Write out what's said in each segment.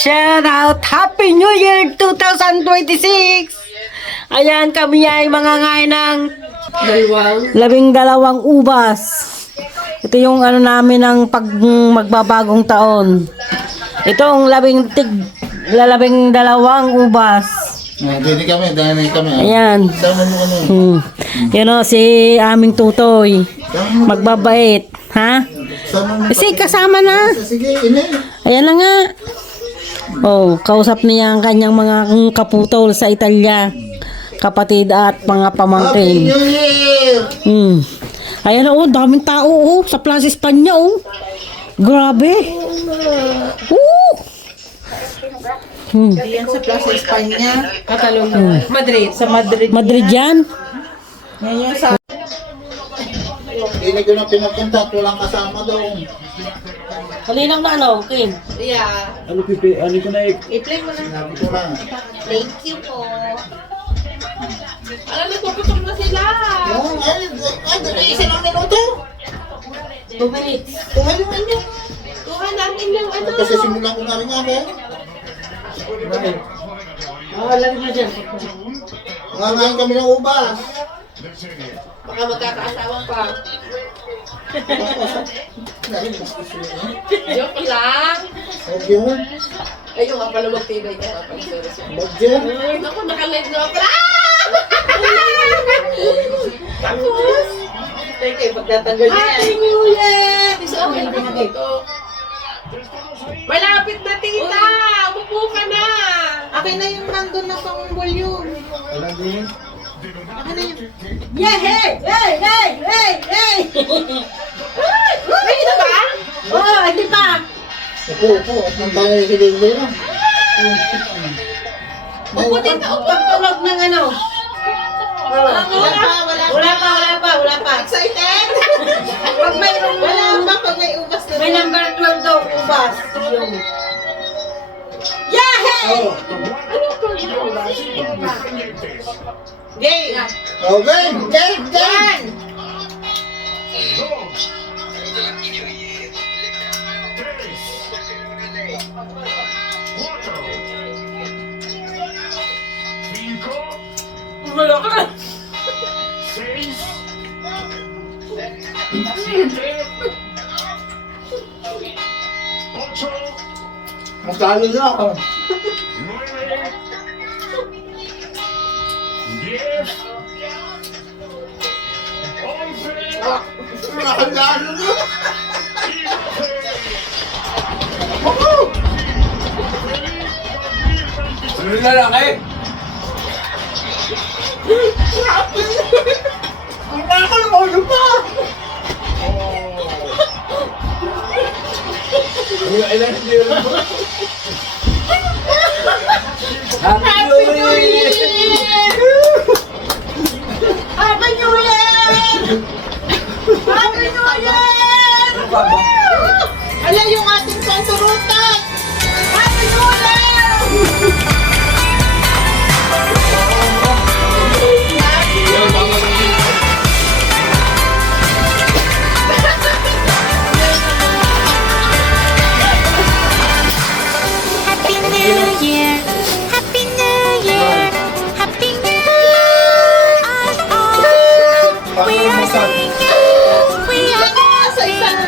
Shout out! Happy New Year 2026! Ayan, kami ay mangangain ng 12 ubas. Ito yung ano namin ng pag magbabagong taon. Ito ang 12 ubas. Dini kami. Ayan. Yan o, si aming tutoy. Magbabait. Ha? Kasi kasama na. Sige, ini. Ayan na nga. Oh, kausap niya ang kanyang mga kaputol sa Italia. Kapatid at mga pamangkin. Happy New Year! Ayan na, oh, daming tao, oh, sa Plaza España, oh. Grabe. Diyan sa Plaza España, Catalonia, Madrid. Sa Madrid. Madrid yan. Yan yung sa... Hindi ko na pinapunta at walang kasama doon. Kalinang na, ano, Kim? Yeah. Ano ko na I-play mo na. Sinabi ko na. Thank you po. Alam, nagpuputok na sila. Isa lang minuto. 2 minutes. Kuha yung ano. Kuha namin yung ano. Kasi simulan ko na rin ako. Lagi na dyan. Nangangain kami ng ubas. Baka magkakaasawa pa. Joke lang. Okay mo. Ayun nga pala magtibay niya. Tapos, Bagyan. naku, nakalive na pala. Tapos, teka, pagtatanggal niya. Happy New Year! Isa okay lang ako ito. Malapit na, tita! Umupo ka na! Akin na yung nandun na pang volume. Alam din. Akin na yung... Yeah, hey! Hey! Hey! Hey! Hey! Ay, ito ba? Oh, hindi pa. Upo. At nang tayo hiling na. Upo, tita, upo! Pagtunog ng ano. Wala pa. Excited? Pag may ubas. Pag may ubas na. May number 12 daw, ubas. Yung... Yahey! Game! Okay. Game. Wala ka na. Magkano na ako. Nakagano na. Ano na lang eh? Ang nakakal mo ano pa. Ilan year mo? Happy New Year! Happy New Year! Happy New Year! Ala yung ating pansurutan! Happy New Year! Happy New Year, Happy New Year, Happy New Year, us all. We are singing, we are dancing.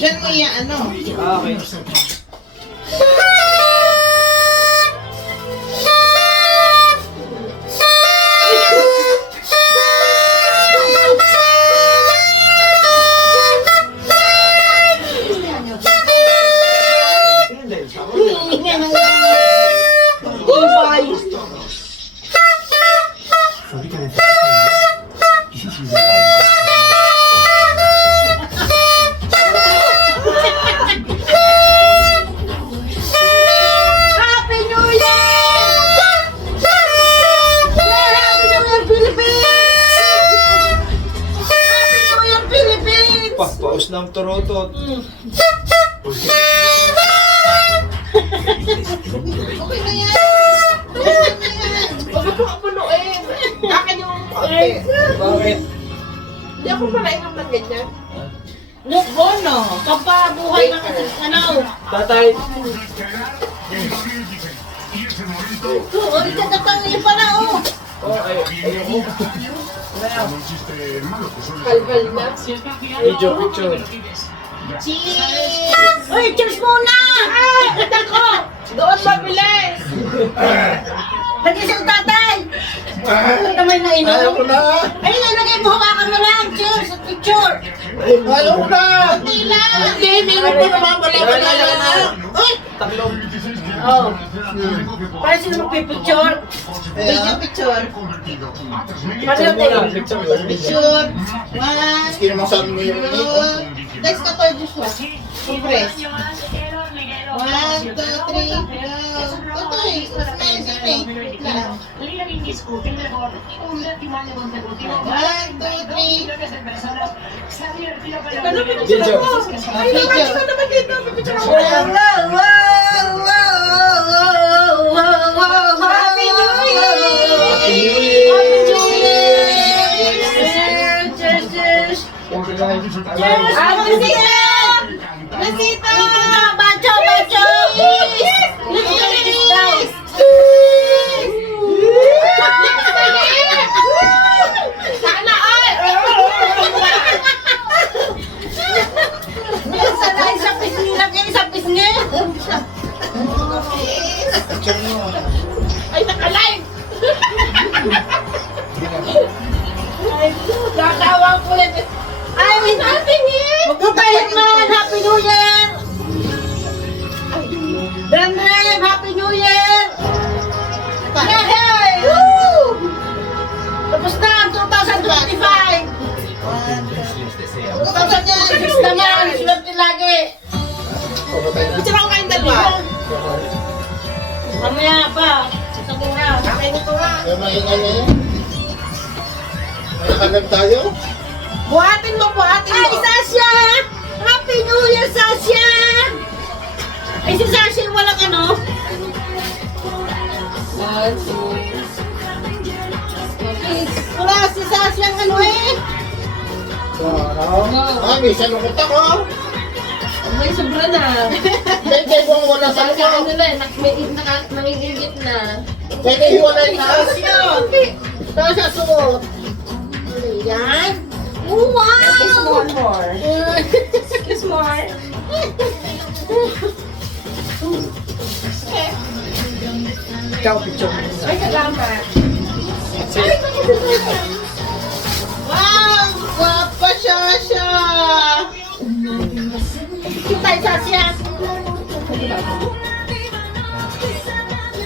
Diyan mo yan, ano? Okay. Happy New Year! Happy New Year, Philippines! Happy New Year, Philippines! Paus ng torotot. Okay na yan. Huwag mo punuin. Akin yung kaunti. Bakit? Hindi ako pala inom ng ganyan. Look, bono. Pampabuhay ng ano. Tatay. Oh, itatapang niyo pala, oh. Oh, ay. Kalkal na. Video picture. Cheers! Uy, cheers muna! Ako! Doon mabilis. Nag-isang tatay! Kamay na ino. Ayaw ko na. Ayun, nalagay mo, hawakan mo lang. Cheers! At picture! Ayaw ko na. Hindi lang! Hindi, meron pa naman pala pala na. Uy! Tatlong. Oh. Para sino magpipicture? Video picture. Picture mo lang. Picture mo. Picture. One, Sige naman sabi mo yung two. Next ka to, Joshua. Compress. 1, 2, 3, go. Totoy, smile sa me. Wait lang. 1, 2, 3. Video. Ay, naman ka naman dito. Picture ako. Happy New Year! Happy New Year! Cheers! Cheers! Cheers! Masita! Bacho! Bacho! Let's go this down! Sana ay! Sana isang pisngi lang kayo, isang pisngi! Ay, naka-live! Kakawang ko ulit. Ay, may Happy New Year! Magkapalit man! Happy New Year! Dandrev, Happy New Year! Yay! Woo! Tapos na ang 2025! 2026 naman! Swerte lagi! Picture ako kayong dalawa. Mamaya pa! Ito muna! Kakain ito nga. May maingay na yun. May hanap tayo. Buhatin mo. Ay, Sasha! Happy New Year, Sasha! Ay, si Sasha yung walang ano? Wala si Sasha yung ano eh! May salukot ako. May sobra na. Pwede kung wala sa Saka ako. ano na, nangingigit na. Pwede wala yung Sasya! Sasya suot. Yan! Wow! Kiss more. Kiss more. Ikaw, picture mo. Ay, salamat. Wow! Guwapa Sasya! Picture tayo, Sasha!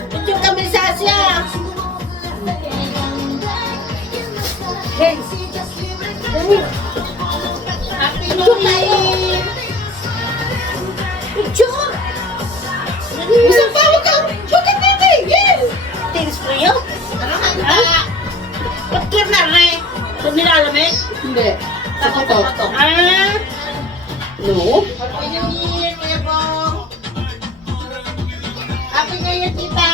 Picture kami, Sasha! Hey! Happy New Year! Picture! Isang tawag ka! Bakit dito? Yes! Thanks for you! Ano handa? Ba't clear na rin? Ito nilalamig? Hindi. Sa to. Ah! No? Happy New Year, Kuya Bong! Happy New Year, tita!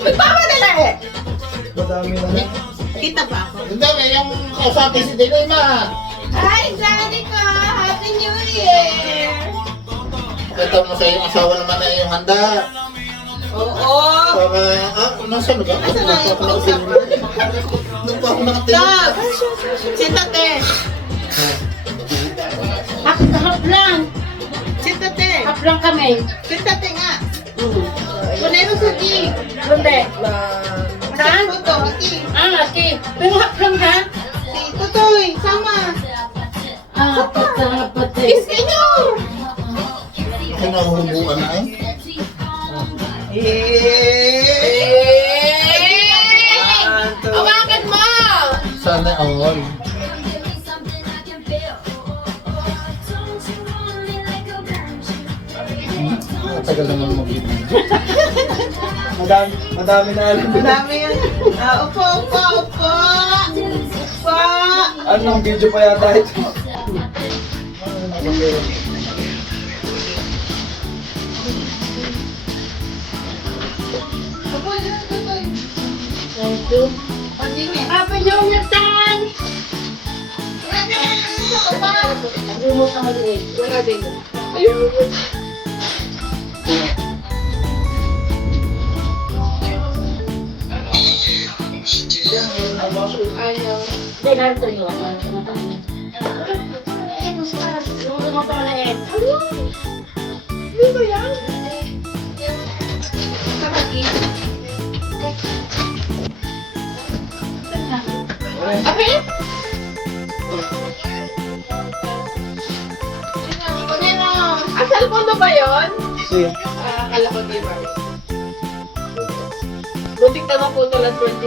Magbawa na lang eh! Madami na na. Kita ba ako? Hindi, may yung kausapin si Dilema. Hi, Daddy ko! Happy New Year! Ito mo sa iyong asawa naman na yung handa. Oo! Para, nasa lugar? Asa na yung kausap? Dog! Sitate! Hap lang. Sitate! Hap lang kami. Sitate nga! Kunero sa G! Hindi. Ha? Ito, G! Okay. Pero hap lang ha? Si Tutoy! Sama! Pati. Kiss kayo! Kinahubuan na eh. Hawakan mo! Sana all. Matagal naman mag-ibig. Madami na alam. Madami yan. Upo, upo, upo! Upo! Anong video pa yata ito? Upo, yun, Tutoy. Pagdini. Happy New Year, Tan! Hindi mo ka maliit. Wala din. Ayaw. Hindi, narito yun. Nung mo pa ulit. Ano ba yan? Kapagi. Okay? Kunero! Asal mo na ba yun? Sige. Akala ko di ba? Butik na maputo lang 20.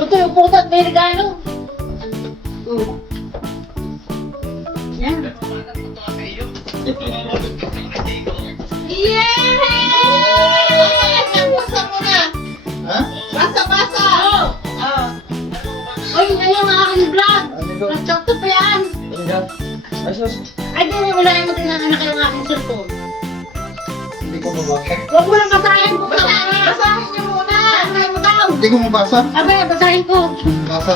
Ito yung putat may regalo. Yan. Yay! Basa mo na! Ha? Basa, basa! Ay, ngayon ang aking vlog. Ano ko? Nagtsakto pa yan. Ano yan? Ay, sus. Ay, di wala yung magkinanak ng aking cellphone. Hindi ko mabasa. Huwag mo lang basahin ko. Basahin niyo muna! Basahin mo daw. Hindi ko mabasa. Abe, basahin ko. Basa.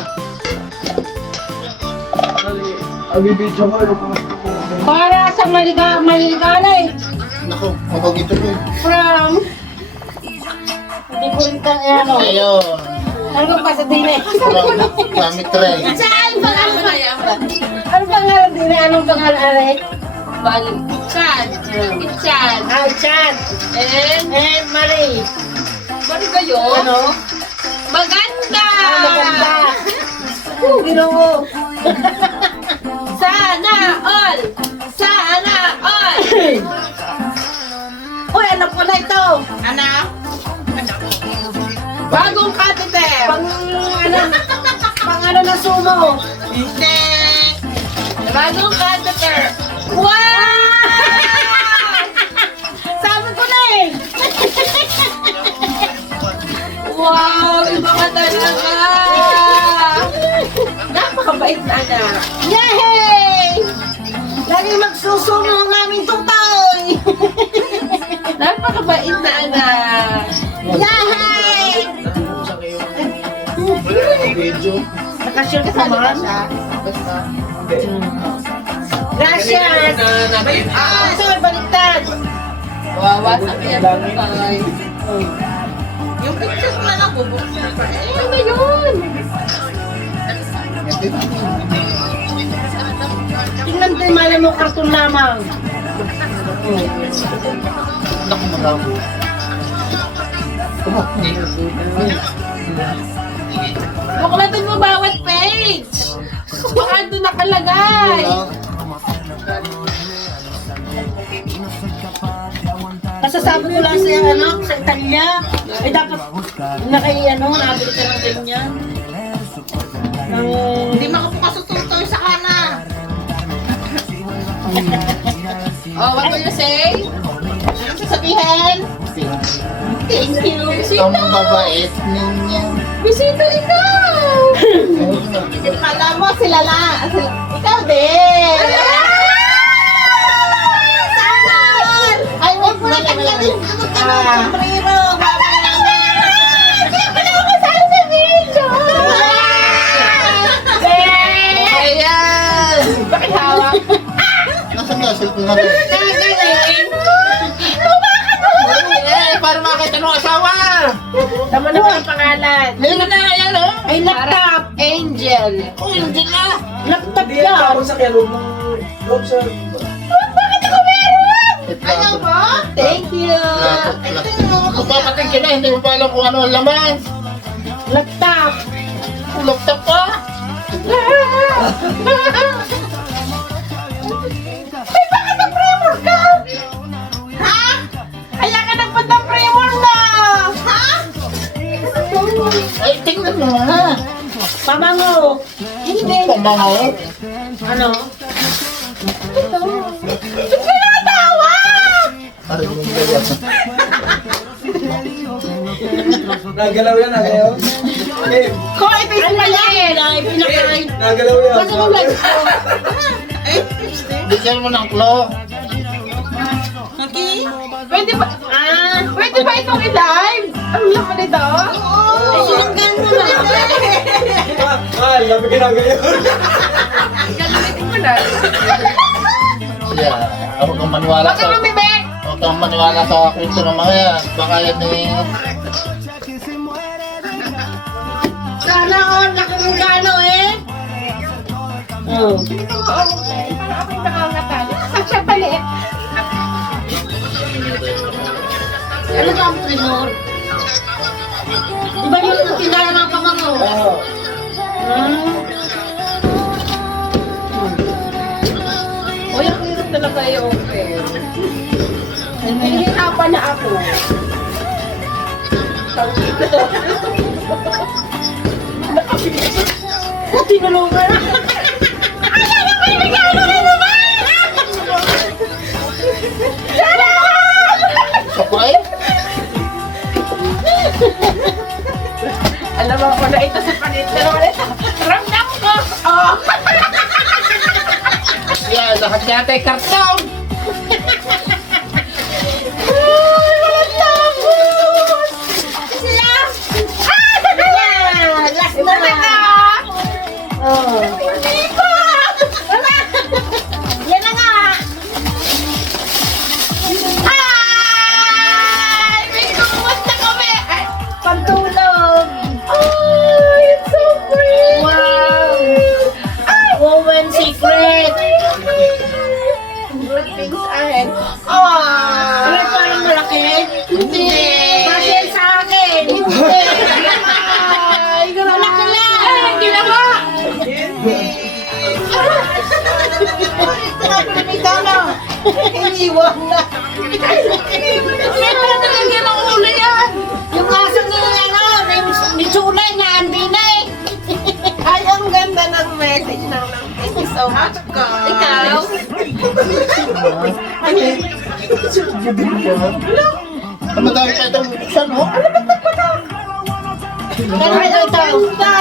Abi-video ko. Para sa maligala eh. Naku, mabag ito ko. From... Hindi ko rin ano. Ayun. Ano ba sa dine? Gamit tray. Saan pangalan ba yan? Ano pangalan dine? Anong pangalan are? Chan! Chan! Ah, Chan. And Marie. Ano ba yun? Ano? Maganda! Maganda. Ginoo. Sana all! Sana all! Uy, alam ko na ito. Ano? Bagong catheter! Pang ano na sumo. Hindi! Bagong catheter! Wow! Sabi ko na eh. Wow! Iba ka talaga! Napakabait na anak! Yay! Lagi magsusumo ang aming tutoy. Napakabait na anak! Yay! Video. Nakashare ka sa mga? Hindi. Gracias. Ito ay baliktad. Wawa sabi yan tayo. Yung pictures na nabubuksan pa eh. Ano ba yun? Tingnan din, malay mo karton lamang. Naku, malabo. Buklatin mo bawat page! Baka doon nakalagay! Masasabi ko lang sa ano, sa Italia, ay dapat nabili ka ng ganyan. Hindi makapukasututoy sa kana! Oh, what will you say? Anong sasabihin? Thank you! Bisito! Ang babait ninyo. Bisito ikaw! Kala mo sila lang. Ikaw din. Sana! Ay, huwag mo na tanggalin. Sombrero. Hindi ko na makasali sa video! Ayan! Bakit hawak? Nasaan ka? Cellphone na rin. Gagaling! Para makita ng asawa! Tama na ang pangalan. pangalan. Ayun na, ayan o. Ay, laptop. Angel. Oh, Angel na. Laptop Hindi yan yan. ako sa kaya loob sa... Ayaw mo? Thank you. Magpapating ka na, hindi mo pa alam kung ano ang laman. Laptop. Laptop pa. Ha? Kaya ka nagpunta Primor na. Ha? Ay, tingnan mo ha. Pamango. Hindi. Pamango. Ano? Ay, yung gaya. Nagalaw yan, nagalaw. Eh, Ko, ito yung Ayan, ay pinakain. nagalaw yan. Kasi mo like, Bigyan mo ng claw. Pwede ba? Pwede ba itong i-live? Ang laman nito? ay sinanggan mo na. Ah, labi ka na ngayon. Kaya, huwag kang maniwala Huwag sa... kang lumibig! Huwag kang maniwala sa kwento ng mga yan. Baka yan eh... Sana all, nakamagano eh. Oh. Parang ako'y nakangatali. Siya palit. Ano ba ang primor? Di ba yung tindahan ng pamango? O, yung hirap talaga yung okay. Nahihirapan na ako. Oh, tinulungan. Kapay? Alam mo ko na ito sa panit. Pero ulit, ramdam ko. Oh. Yan, lahat yata ay karton. Last na na. Oh. Yan na nga. Ay! May kumusta kami! Ay, Pantulog. oh, it's so pretty! Wow. Woman secret. Good things ahead. Ano Oh! parang malaki? Hindi! Kasi sa akin. Hindi! Ay, Malaki lang. Ay, ginawa! Ikaw na. Iniwan na. Meron na nalagyan ng ulo yan! Yung aso ni ano, ni Chulay na andi na eh. Ay, ang ganda ng message naman. Thank you so much, guys. Ikaw? Madami pa itong buksan, oh. Ay, ang ganda!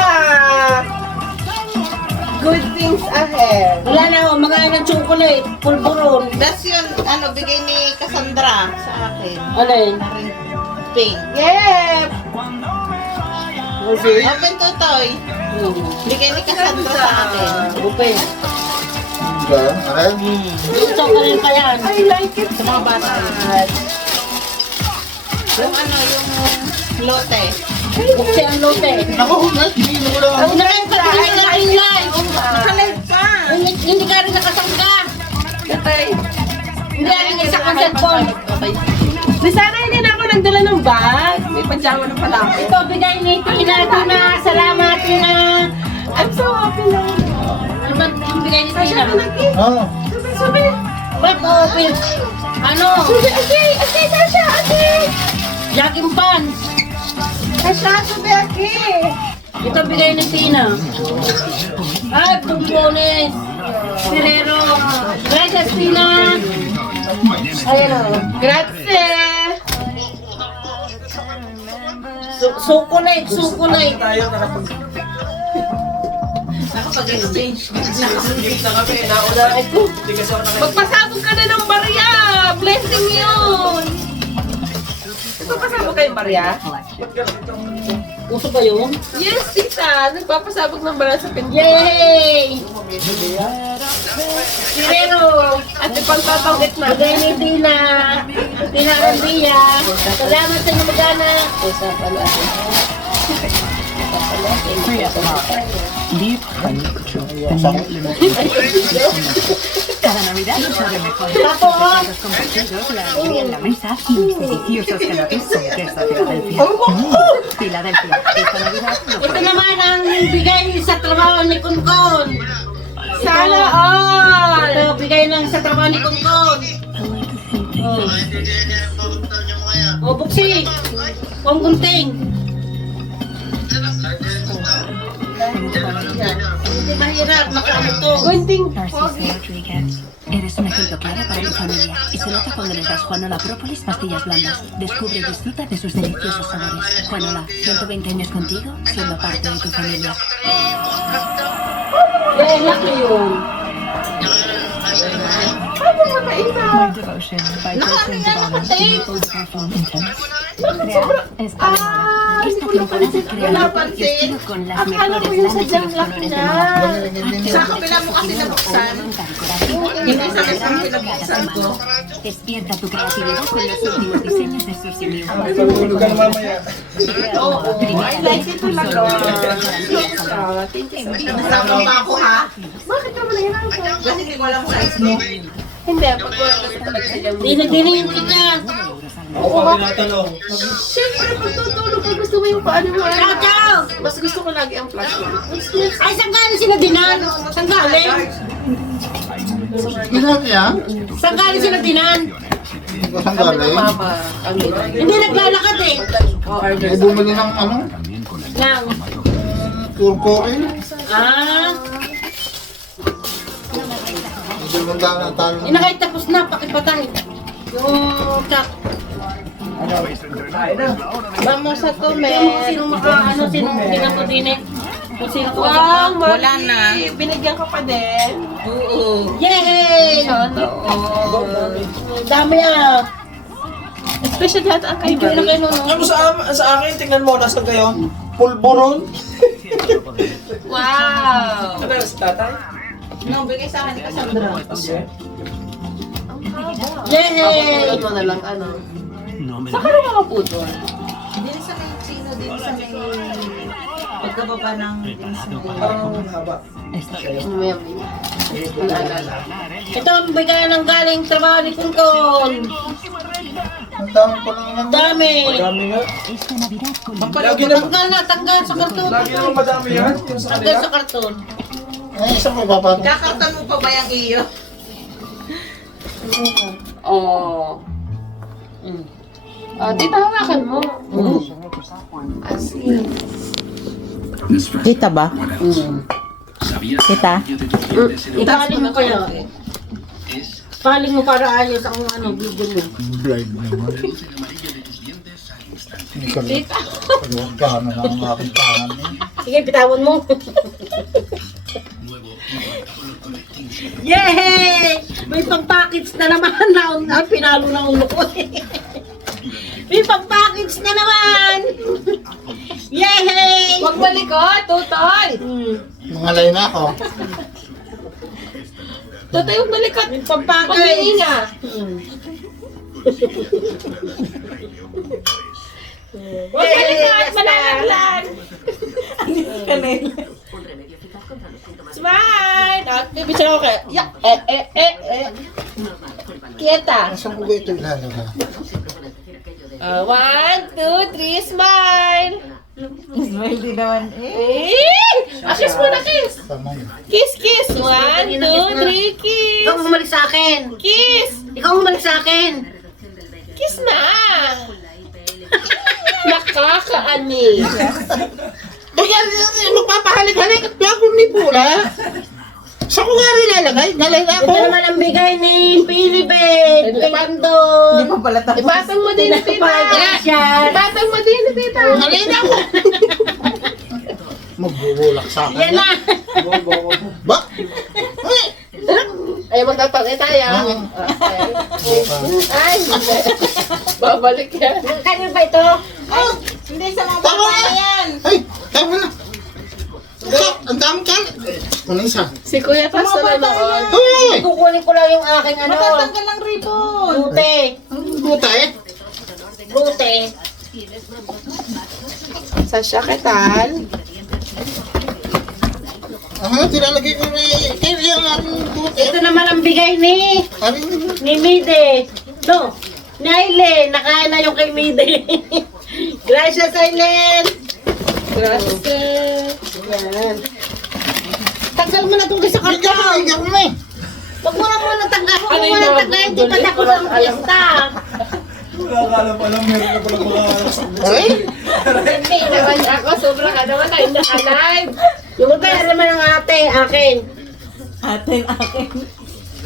Good things ahead. Wala na ako, mga ng chocolate, pulburon. That's yun, bigay ni Cassandra sa akin. Alin? Pink. Yep! Okay. Open to toy. Bigay ni Cassandra sa akin. Open. Aray. Yung chocolate pa yan. I like it sa mga bata. Yung yung lote. Bukti ang lote. Ako, hindi mo lang. Ang nakita ko yung laking live. Nakalive pa. Hindi ka rin nakasangga. Katay. Hindi rin isa kang cellphone. Di sana hindi na ako nagdala ng bag. May pajama na pala ako. Ito, bigay ni Tina. Tina, salamat Tina. I'm so happy na. Ano ba yung bigay ni Tina? Oh. Subi! Ba't open? Ano? Subi! Ate! Ate! Tasha! Ate! Jogging pants. Tasha! Subi! Ate! Ito bigay ni Tina. Ay, pumpones. Sirero. Gracias, Tina. Ayan o. Grazie! Sukulay, sukulay. Tayo nakapag... Nakapag-exchange. na kami, naunahin ko. Hindi kasi ako Magpasabog ka na ng Maria! Blessing yun! Magpapasabog kayo, Maria? Uso ba yun? Yes, tita! Nagpapasabog ng Maria sa pinto. Yay! Sirero. At ipagtatanggit na. Bigay ni Tina. Tina Randia. Salamat sa mga mag-anak. Isa pala. Cada Navidad lo sabe mejor. Los compartidos, la alegría en la mesa y mis deliciosos canapés con queso Filadelfia. Filadelfia, esta Navidad lo Ito naman ang bigay sa trabaho ni Kunkon. Sana all! Ito, bigay ng sa trabaho ni Kunkon. Oh, buksi. Kung gunting. Hindi mahirap, makaano to. Gunting. Narciso Rodríguez. Eres un ejemplo claro para tu familia y se nota cuando les das Juanola Própolis pastillas blandas. Descubre y disfruta de sus deliciosos sabores. Juanola, 120 años contigo, siendo parte de tu familia. Dahil ko yun. My Devotion by Dolce & Gabbana. Old Perfume Intense. Crear es alemana. Esta temporada crea un estilo con las mejores lanas y los colores de moda. Sa kapila mo kasi nabuksan. Hindi sa kasama pinabuksan ko. Despierta tu creatividad con los últimos diseños de Susie Miu. Tulog ka na mamaya. I like it Kasama pa ako ha. Bakit ka wala yan? Kasi hindi ko alam size mo. Hindi nagdinihin kita. Ako pa tinatanong. Siyempre, pag tutulog ka, gusto mo yung paano mo. Ciao, ciao! Mas gusto ko lagi ang flashlight. Ay, saan galing sila dinan? Saan galing? Ilan yan? Saan galing sila dinan? Saan galing? Hindi naglalakad eh. May bumili ng ano? Lang. Kurkurin? Ah, Hindi mo daan ang talo. inakay tapos na, pakipatay. Yung cut. Vamos a Kung comer. sino maka, sino pinato din eh. Kung sino ko. Wow, wala na. Binigyan ka pa din. Oo. Yay! Dami ah. Special lahat ang Thank you na kayo no. Ano sa akin, tingnan mo, nasan kayo? Pulburon? Wow. Ano si tatay? No, bigay sa akin ni Cassandra. Yay! Ano na lang, ano. Sa ka rin mga puto? Din sa may chino, din sa may pagkababa ng din sa may... Parang haba. Ito ang bigay ng galing trabaho ni Kunkon. Ang dami pa lang naman. Dami. Madami nga. Esta Navidad con Lagi naman, Tanggal sa karton. lagi naman madami yan. Yung sa Tanggal kanila. sa karton. Ay, isang may papato. Kakartan mo pa ba yung iyo? Oo. Tita, hawakan mo. Kita ba? Kita? Ipaling mo kaya. Paling mo para ayos ang ano, video mo. Blind naman. Pagawag ka na ng aking tangan eh. Sige, bitawan mo. Yay! May pang-package na naman na pinalo na ulo ko. May pang-package na naman! Yay! Huwag malikot, tutoy! Mga lay na ako. Tutoy, huwag malikot! May Huwag pang-package! mahinga! Huwag malikot! Malalaglag! Smile! Bibisa ako kayo. Kieta! Saan ko ba ito ilalagay? 1, 2, 3, smile! Smile din naman Kiss muna, kiss! Tama yun. Kiss, kiss! 1, 2, 3, kiss! Ikaw humalik sa akin! Kiss! Ikaw humalik sa akin! Kiss na! Nakakaani! Kaya magpapahalik-halik at bago ni Pula. Saan ko nga nilalagay? Nalay na Ito ako. naman ang bigay ni Philibet! Pando! Ipatang mo din, tita! Siya! Ipatang mo din, tita! Nalay na ako. Magbubulak sa akin. Yan na! Ba? Ay, magtatangay tayo. Ay, hindi. Babalik yan. Kanino ba ito? Hindi sa mga Tama bata na. yan. Ay, tama na. Ang dami ka. Ano isa? Si Kuya Tas na nanood. Uy! Kukunin ko lang yung aking ano. Matatanggal ng ribbon. Brute! Buta eh. Brute! Sasha, ketal? Tilalagay ko na yung aking buti. Ito naman ang bigay ni Mide. No, ni Aileen. Nakain na yung kay Mide. Gracias, Aileen. Gracias. Yan. Tanggal mo na itong sa karton. Bigyan ko na eh. Huwag mo na muna tanggal. Huwag mo na tanggal. Hindi pa ako ng piyesta. Akala pa lang meron ka pala mga... Ay, Hindi naman ako. Sobra ka naman. Ay, naka-live. Yung pera naman ng ate, akin.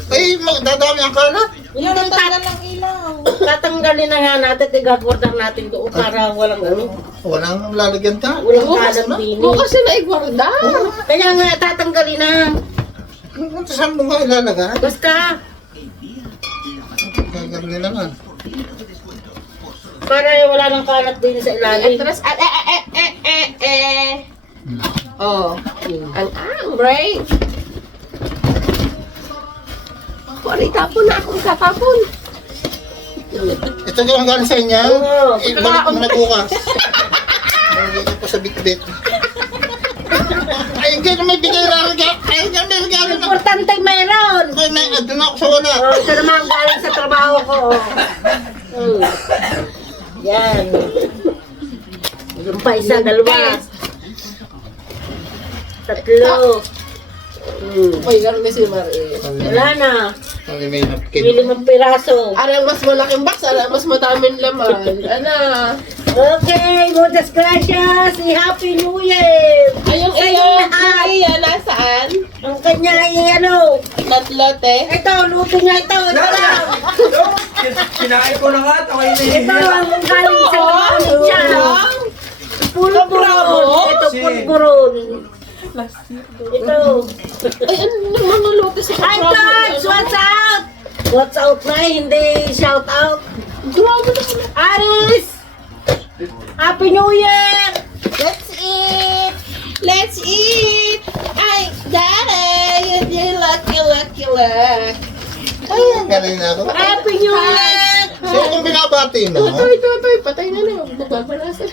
ay, magdadami ang kalat. Yung tanggal ng ilaw. Tatanggalin na nga natin. Igagwardang natin doon para walang ano. Walang lalagyan ka. Walang kalang bini. Bukas na igwarda. Kaya nga tatanggalin na. Saan mo nga ilalagay? Basta. Gagawin nila naman. Para wala nang kalat din sa ilalim. Atras, Oh, ang break. Pari tapon na akong tatapon. Ito yung galing sa inyo. Oo. Balik mo na bukas. Balik ko sa bit-bit. Ay, hindi na may bigay raraga. Ay, hindi na may regalo na. Importante mayroon. Ay, may doon ako sa wala. Oh, ito naman galing sa trabaho ko. Yan. Yung pa isa, dalawa. Tatlo. May gano'n na si Marie. Wala na. Ay, may napkin. Bili mong piraso. Arang mas malaking box, arang mas madaming laman. Ano? Okay, muchas gracias. Happy New Year. Ay, yung Sa'yo iyo, lahat. Iya, nasaan? Ang kanya ay ano. Natlote. Ito, luto niya ito. Ito lang. Kinain ko na nga. Takay na Ito ang galing sa probinsya. Pulburon. Ito, pulburon. Ito. Ay, ano mga lote sa Hi, Tots! What's out? What's out na? Hindi shout out. Grabe naman. Aris! Happy New Year! Let's eat! Let's eat! Ay, Daddy! You lucky. Ay, ang galing na ako. Happy New Year! Sino yung binabati mo? Toy, patay na na. Bubabalasan.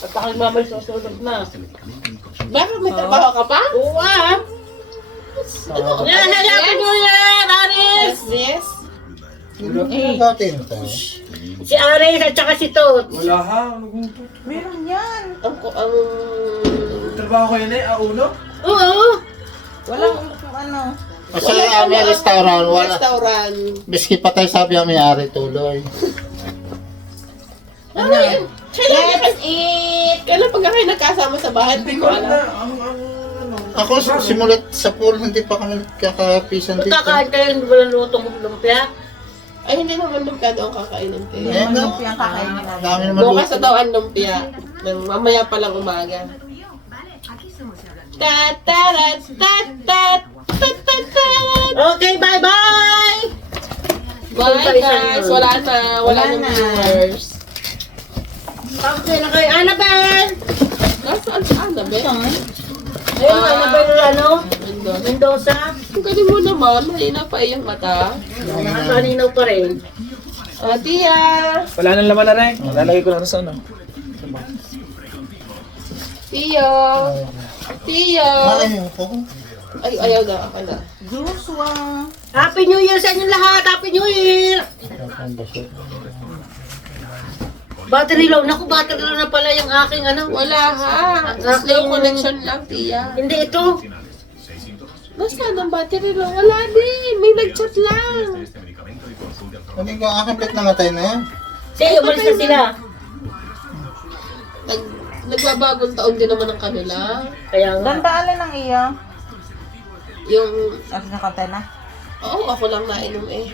At aking mamay susunod na. Bakit may trabaho ka pa? Oo ah! Yan, Happy New Year, Aris! Yes. Sino yung binabati mo tayo? Si Aris at saka si Tot. Wala ha. Ang Trabaho ko yun eh. Uno. Oo! Kasi may restaurant, wala. restaurant. Biski pa tayo sabi ang may-ari tuloy. Ano yan? Let's eat! Kailan pagka kayo nagkasama sa bahay? Hindi ko alam. Ako simulat sa pool, hindi pa kami kakapisan dito. Kakain kayo, hindi ba lang lutong lumpia? Ay, hindi naman lumpia daw ang kakainin. Eh, lumpia kakainin. Dami naman Bukas na luto. daw ang lumpia. Mamaya pa lang umaga. Okay, bye-bye! Bye guys! Wala na viewers. Okay na kayo, Annabelle! Nasaan si Annabelle? Ayun, Annabelle, ano? Mendoza. Mendoza. Ang galing mo naman, mahina pa iyong mata. Nakakaninaw pa rin. O, Tia! Wala nang laman na rin. Lalagay ko lang sa ano. Tio! Tio! Ay, ako. Ay, ayaw na ako na. Happy New Year sa inyo lahat! Happy New Year! Battery low. Naku, battery low na pala yung aking ano. Wala ha! Ang Slow aking- connection lang, Tia. Hindi ito. Nasaan ang battery lang? Wala din! May nag-chat lang! Hindi ko aking plate namatay na yan. Sige, umalis na sila. Nagbabagong taon din naman ang kanila. Kaya nga. Dandaan ng iyo. Yung, At nakatay na. oo, ako lang nainom eh.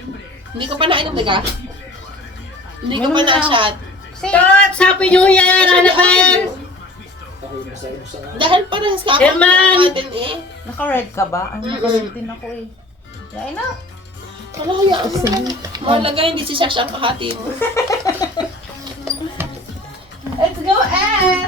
Hindi ko pa nainom, naga. Hindi ko pa na-shot. Tots! Happy New Year, Annabelle! Dahil parehas ka ako Herman! natin eh. Naka-red ka ba? Ay, naka-red din ako eh. Yain na. Wala kaya ako. Mahalaga hindi si Shasha ang kahati mo. Let's go, Ann!